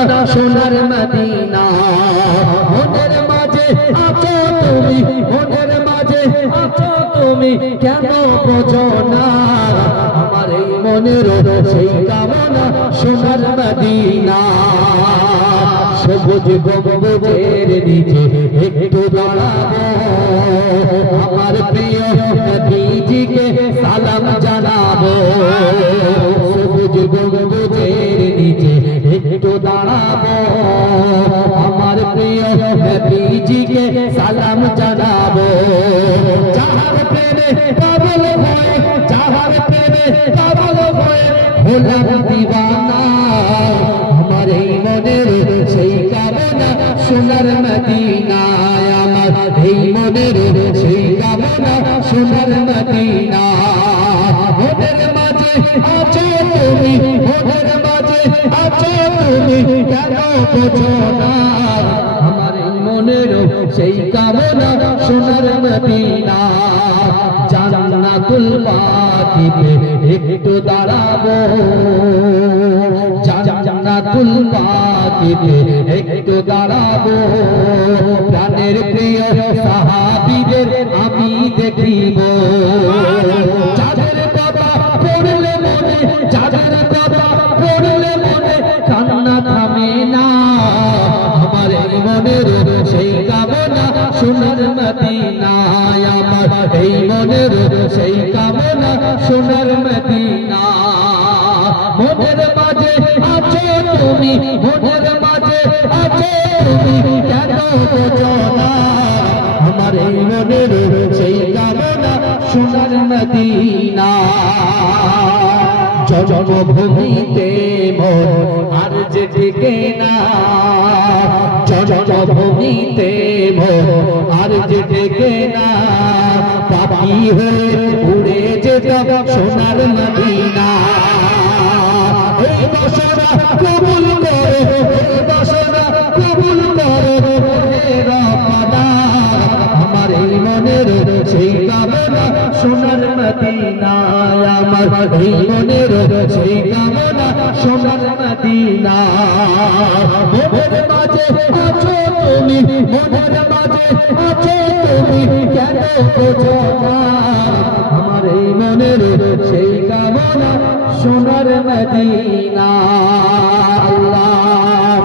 সোনার মদিনা মনের মাঝে আছো তুমি মনের মাঝে আছো তুমি কেন বোঝো না আমার এই মনের সেই কামনা সোনার মদিনা সবুজ গম্বুজের নিচে একটু দাঁড়াবো আমার প্রিয় নবীজিকে সালাম জানাবো সবুজ গম্বুজের নিচে একটু দাঁড়াবো আমার প্রিয় নবীজিকে সালাম জানাবো যাহার প্রেমে পাগল হয়ে যাহার প্রেমে পাগল হয়ে হলাম দিওয়ানা আমার এই মনের সেই কামনা সোনার মদিনায় আমার এই মনের সেই কামনা সোনার মদিনা মনের মাঝে আছো তুমি মনের মাঝে আছো তুমি কেন বোঝো না আমার এই মনের সেই কামনা সোনার মদিনা জান্নাতুল বাকিতে একটু দাঁড়াবো জান্নাতুল বাকিতে একটু দাঁড়াবো প্রাণের প্রিয় সাহাবীদের আমি দেখিব যাদের কথা পড়লে মনে যাদের কথা পড়লে মনে কান্না থামে না আমার এই মনের সেই কামনা সোনার মদিনায় আমার এই মনের সেই কামনা সোনার মদিনা মনের মাঝে আছো তুমি মনের মাঝে আছো তুমি কেন বোঝো না আমার এই মনের সেই কামনা সোনার মদিনা জন্মভূমিতে মন আর যে টিকে না জন্মভূমিতে মন আর যে টিকে না পাপি হয়ে উড়ে যেতাম সোনার মদিনা এই বাসনা কবুল করো এই বাসনা কবুল করো হে রব্বানা আমার এই মনের সেই কামনা সোনার মদিনায় আমার এই মনের সেই কামনা সোনার মদিনা মনের মাঝে আছো তুমি মনের মাঝে আছো তুমি কেন বোঝো না আমার এই মনের সেই কামনা সোনার মদিনা আল্লাহ